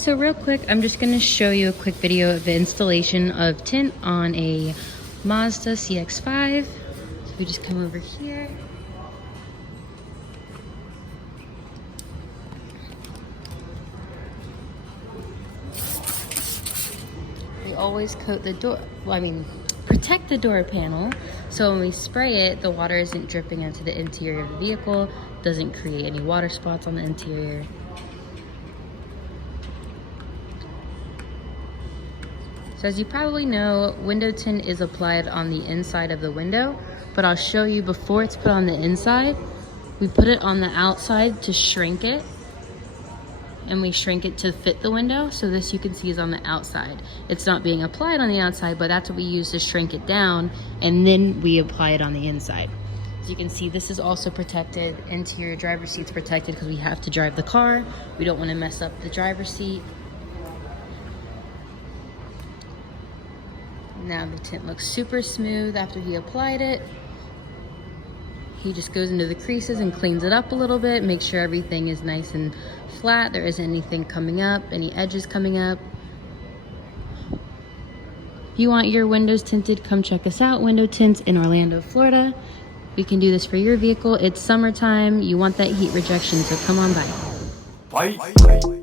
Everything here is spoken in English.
So real quick, I'm just going to show you a quick video of the installation of tint on a Mazda CX-5. So we just come over here. We always coat the door, protect the door panel, so when we spray it, the water isn't dripping into the interior of the vehicle, doesn't create any water spots on the interior. So as you probably know, window tint is applied on the inside of the window, but I'll show you before it's put on the inside. We put it on the outside to shrink it, and we shrink it to fit the window. So this you can see is on the outside. It's not being applied on the outside, but that's what we use to shrink it down, and then we apply it on the inside. As you can see, this is also protected. Interior driver's seat's protected because we have to drive the car. We don't want to mess up the driver's seat. Now the tint looks super smooth after he applied it. He just goes into the creases and cleans it up a little bit, make sure everything is nice and flat. There isn't anything coming up, any edges coming up. If you want your windows tinted, come check us out. Window Tints in Orlando, Florida. We can do this for your vehicle. It's summertime. You want that heat rejection, so come on by. Bye.